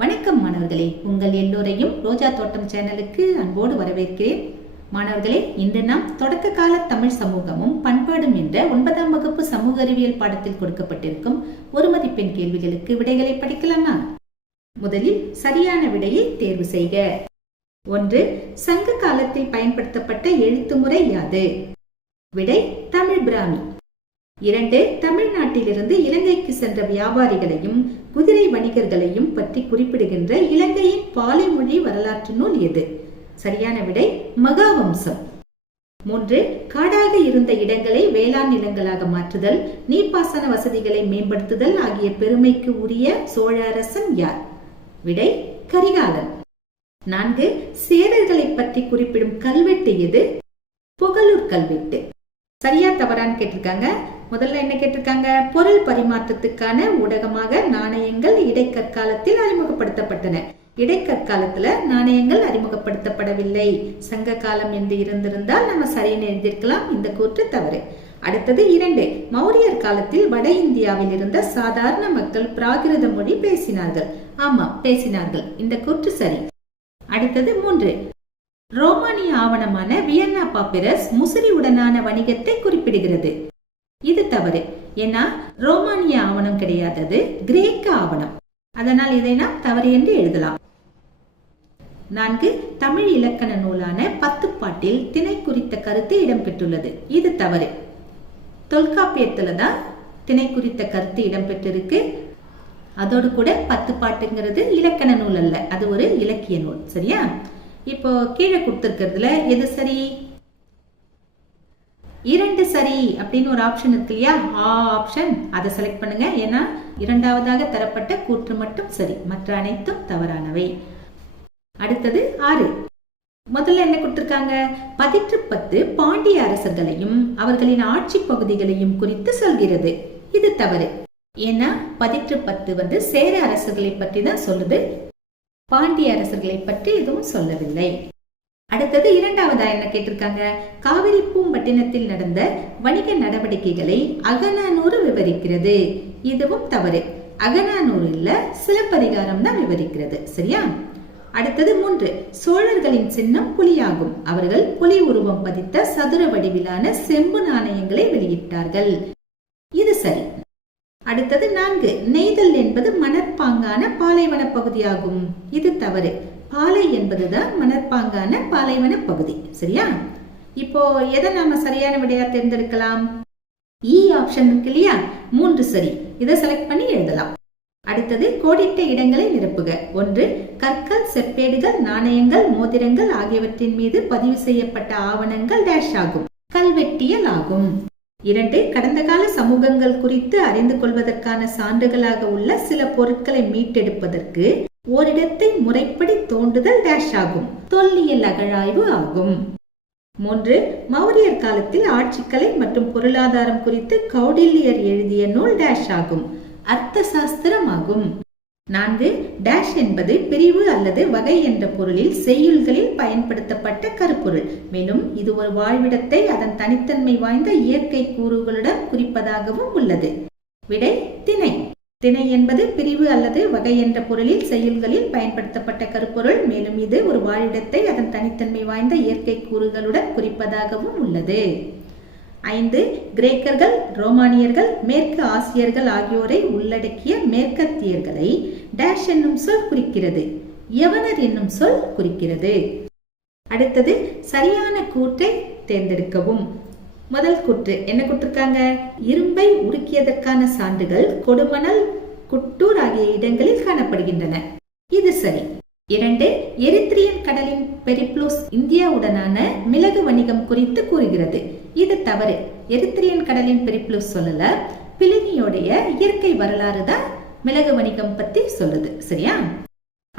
வணக்கம் மாணவர்களே. உங்கள் எல்லோரையும் ரோஜா தோட்டம் சேனலுக்கு அன்போடு வரவேற்கிறேன். மாணவர்களே இன்று நாம் தொடக்க கால தமிழ் சமூகமும் பண்பாடும் என்ற ஒன்பதாம் வகுப்பு சமூக அறிவியல் பாடத்தில் கொடுக்கப்பட்டிருக்கும் ஒரு மதிப்பெண் கேள்விகளுக்கு விடைகளை படிக்கலாமா? முதலில் சரியான விடையை தேர்வு செய்க. ஒன்று சங்க காலத்தில் பயன்படுத்தப்பட்ட எழுத்து முறை யாது? விடை தமிழ் பிராமி. இரண்டு தமிழ்நாட்டிலிருந்து இலங்கைக்கு சென்ற வியாபாரிகளையும் குதிரை வணிகர்களையும் பற்றி குறிப்பிடுகின்ற இலங்கையின் பாலைமொழி வரலாற்று நூல் எது? சரியான விடை மகாவம்சம். மூன்று காடாக இருந்த இடங்களை வேளாண் நிலங்களாக மாற்றுதல் நீர்ப்பாசன வசதிகளை மேம்படுத்துதல் ஆகிய பெருமைக்கு உரிய சோழ அரசன் யார்? விடை கரிகாலன். நான்கு சேரர்களை பற்றி குறிப்பிடும் கல்வெட்டு எது? புகழூர் கல்வெட்டு. சரியா தவறான்னு கேட்டிருக்காங்க. முதல்ல என்ன கேட்டிருக்காங்க? பொருள் பரிமாற்றத்துக்கான ஊடகமாக நாணயங்கள் இடைக்கற்காலத்தில் அறிமுகப்படுத்தப்பட்டன. இடைக்கற்காலத்துல நாணயங்கள் அறிமுகப்படுத்தப்படவில்லை. சங்க காலம் என்று இருந்திருந்தால் நம்ம சரின்னு எழுதியிருக்கலாம். இந்த கூற்று தவறு. அடுத்தது இரண்டு மௌரியர் காலத்தில் வட இந்தியாவில் இருந்த சாதாரண மக்கள் பிராகிருத மொழி பேசினார்கள். ஆமா பேசினார்கள். இந்த கூற்று சரி. அடுத்தது மூன்று ரோமானிய ஆவணமான வியன்னா பாப்பிரஸ் முசிறியுடனான வணிகத்தை குறிப்பிடுகிறது. இது தவறு. ஏன்னா ரோமானிய ஆவணம் கிடையாதது கிரேக்க ஆவணம். அதனால் இதை நாம் தவறு என்று எழுதலாம். நான்கு தமிழ் இலக்கண நூலான பத்துப்பாட்டில் திணை குறித்த கருத்து இடம்பெற்றுள்ளது. இது தவறு. தொல்காப்பியத்துல தான் திணை குறித்த கருத்து இடம்பெற்றிருக்கு. அதோடு கூட பத்து பாட்டுங்கிறது இலக்கண நூல் அல்ல. அது ஒரு இலக்கிய நூல். சரியா? இப்போ கீழே கொடுத்துருக்கிறதுல எது சரி? இரண்டு சரி அப்படின்னு ஒரு ஆப்ஷன் இருக்கு இல்லையா? ஆ ஆப்ஷன் அதை செலக்ட் பண்ணுங்க. ஏன்னா இரண்டாவதாக தரப்பட்ட கூற்று மட்டும் சரி. மற்ற அனைத்தும் தவறானவை. அடுத்தது ஆறு. முதல்ல என்ன கொடுத்துருக்காங்க? பதிற்று பத்து பாண்டிய அரசர்களையும் அவர்களின் ஆட்சி பகுதிகளையும் குறித்து சொல்கிறது. இது தவறு. ஏன்னா பதிற்று பத்து வந்து சேர அரசர்களை பற்றி தான் சொல்லுது. பாண்டிய அரசர்களை பற்றி எதுவும் சொல்லவில்லை. அடுத்தது இரண்டாவதா என்ன கேட்டிருக்காங்க? காவிரி பூம்பட்டினத்தில் நடந்த வணிக நடவடிக்கைகளை அகநானூறு விவரிக்கிறது. இதுவும் தவறு. அகநானூறு இல்ல சிலப்பதிகாரம் தான் விவரிக்கிறது. சரியா? அடுத்தது மூன்று. சோழர்களின் சின்னம் புலியாகும். அவர்கள் புலி உருவம் பதித்த சதுர வடிவிலான செம்பு நாணயங்களை வெளியிட்டார்கள். இது சரி. அடுத்தது நான்கு. நெய்தல் என்பது மணற்பாங்கான பாலைவன பகுதியாகும். இது தவறு. பாலை என்பதுதான் மணற்பாங்கான பாலைவன பகுதி. சரியா? இப்போ எதை நாம சரியான விடையா தேர்ந்தெடுக்கலாம்? E இ ஆப்ஷன் இருக்கு இல்லையா? மூன்று சரி. இதை செலக்ட் பண்ணி எழுதலாம். அடுத்தது கோடிட்ட இடங்களை நிரப்புக. ஒன்று கற்கள் செப்பேடுகள் நாணயங்கள் மோதிரங்கள் ஆகியவற்றின் மீது பதிவு செய்யப்பட்ட ஆவணங்கள் டேஷ் ஆகும். கல்வெட்டியல் ஆகும். இரண்டு கடந்த கால சமூகங்கள் குறித்து அறிந்து கொள்வதற்கான சான்றுகளாக உள்ள சில பொருட்களை மீட்டெடுப்பதற்கு ஓரிடத்தை முறைப்படி தோண்டுதல் டேஷ் ஆகும். தொல்லியல் அகழாய்வு ஆகும். மூன்று மௌரியர் காலத்தில் ஆட்சிக்கலை மற்றும் பொருளாதாரம் குறித்து கௌடில்யர் எழுதிய நூல் டேஷ் ஆகும். அர்த்த சாஸ்திரம் ஆகும் நான்கு டேஷ் என்பது பிரிவு அல்லது வகை என்ற பொருளில் செய்யுள்களில் பயன்படுத்தப்பட்ட கருப்பொருள். மேலும் இது ஒரு வாழ்விடத்தை அதன் தனித்தன்மை வாய்ந்த இயற்கை கூறுகளுடன் குறிப்பதாகவும் உள்ளது. விடை திணை. திணை என்பது பிரிவு அல்லது வகை என்ற பொருளில் செய்யுள்களில் பயன்படுத்தப்பட்ட கருப்பொருள். மேலும் இது ஒரு வாழிடத்தை அதன் தனித்தன்மை வாய்ந்த இயற்கை கூறுகளுடன் குறிப்பதாகவும் உள்ளது. ஐந்து கிரேக்கர்கள் ரோமானியர்கள் மேற்கு ஆசியர்கள் ஆகியோரை உள்ளடக்கிய மேற்கத்தியர்களை டேஷ் என்னும் சொல் குறிக்கிறது. யவனர் என்னும் சொல் குறிக்கிறது. அடுத்தது சரியான கூற்றை தேர்ந்தெடுக்கவும். முதல் குற்று. என்ன கொடுத்திருக்காங்க இரும்பை உருக்கியதற்கான சான்றுகள் கொடுமணல் குட்டூர் ஆகிய இடங்களில் காணப்படுகின்றன. இது சரி. இரண்டு எரித்திரியன் கடலின் பெரிப்ளூஸ் இந்தியாவுடனான மிளகு வணிகம் குறித்து கூறுகிறது. இது தவறு. எரித்திரியன் கடலின் பெரிப்ளூஸ் சொல்லல. பிலினியோடைய இயற்கை வரலாறு தான் மிளகு வணிகம் பத்தி சொல்லுது. சரியா?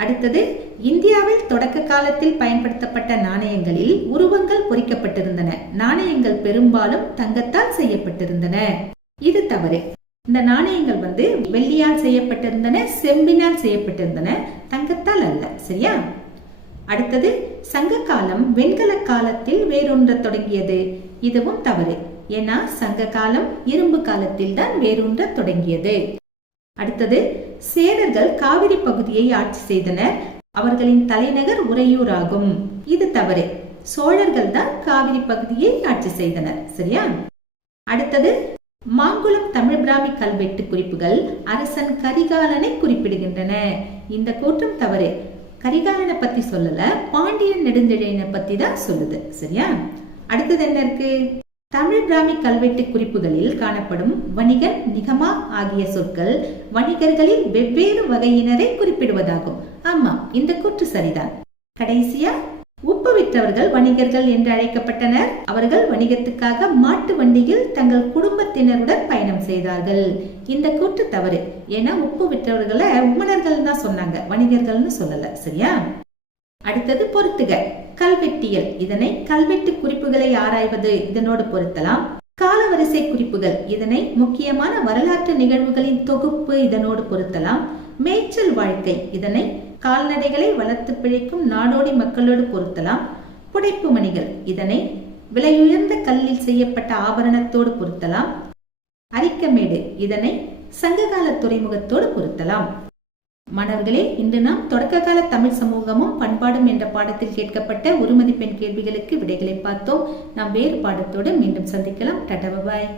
அடுத்தது இந்தியாவில் தொடக்க காலத்தில் பயன்படுத்தப்பட்ட நாணயங்களில் உருவங்கள் பொறிக்கப்பட்டிருந்தன. நாணயங்கள் பெரும்பாலும் தங்கத்தால் செய்யப்பட்டிருந்தன. இது தவறு. இந்த நாணயங்கள் வந்து வெள்ளியால் செய்யப்பட்டிருந்தன செம்பினால் செய்யப்பட்டிருந்தன. தங்கத்தால் அல்ல. சரியா? அடுத்தது சங்க காலம் வெண்கல காலத்தில் வேரூன்ற தொடங்கியது. இதுவும் தவறு. ஏன்னா சங்க காலம் இரும்பு காலத்தில் தான் வேரூன்ற தொடங்கியது. அடுத்தது சேரர்கள் காவிரி பகுதியை ஆட்சி செய்தனர். அவர்களின் தலைநகர் உறையூர் ஆகும். இது தவறு. சோழர்கள் தான் காவிரி பகுதியை ஆட்சி செய்தனர். சரியா? அடுத்தது மாங்குளம் தமிழ் பிராமி கல்வெட்டு குறிப்புகள் அரசன் கரிகாலனை குறிப்பிடுகின்றன. இந்த கூற்றம் தவறு. கரிகாலனை பத்தி சொல்லல பாண்டியன் நெடுஞ்செழியனை பத்தி தான் சொல்லுது. சரியா? அடுத்தது என்ன இருக்கு? தமிழ் பிராமி கல்வெட்டு குறிப்புகளில் காணப்படும் வணிகர் நிகமா ஆகிய சொற்கள் வணிகர்களின் வெவ்வேறு வகையினரை குறிப்பிடுவதாகும். ஆமா இந்த கூற்று சரிதான். கடைசியா உப்பு விற்றவர்கள் வணிகர்கள் என்று அழைக்கப்பட்டனர். அவர்கள் வணிகத்துக்காக மாட்டு வண்டியில் தங்கள் குடும்பத்தினருடன் பயணம் செய்தார்கள். இந்த கூற்று தவறு. ஏன்னா உப்பு விற்றவர்களை உமனர்கள் தான் சொன்னாங்க. வணிகர்கள்னு சொல்லல. சரியா? அடுத்தது பொருத்துக. கல்வெட்டியல். இதனை கல்வெட்டு குறிப்புகளை ஆராய்வது. இதனோடு பொருத்தலாம். காலவரிசை குறிப்புகள். இதனை முக்கியமான வரலாற்று நிகழ்வுகளின் தொகுப்பு. இதனோடு பொருத்தலாம். மேய்ச்சல் வாழ்க்கை. இதனை கால்நடைகளை வளர்த்து பிழைக்கும் நாடோடி மக்களோடு பொருத்தலாம். புடைப்பு மணிகள். இதனை விலையுயர்ந்த கல்லில் செய்யப்பட்ட ஆபரணத்தோடு பொருத்தலாம். அரிக்கமேடு. இதனை சங்ககால துறைமுகத்தோடு பொருத்தலாம். மாணவர்களே இன்று நாம் தொடக்க கால தமிழ் சமூகமும் பண்பாடும் என்ற பாடத்தில் கேட்கப்பட்ட ஒரு மதிப்பெண் கேள்விகளுக்கு விடைகளை பார்த்தோம். நாம் வேறு பாடத்தோடு மீண்டும் சந்திக்கலாம். Tata bye.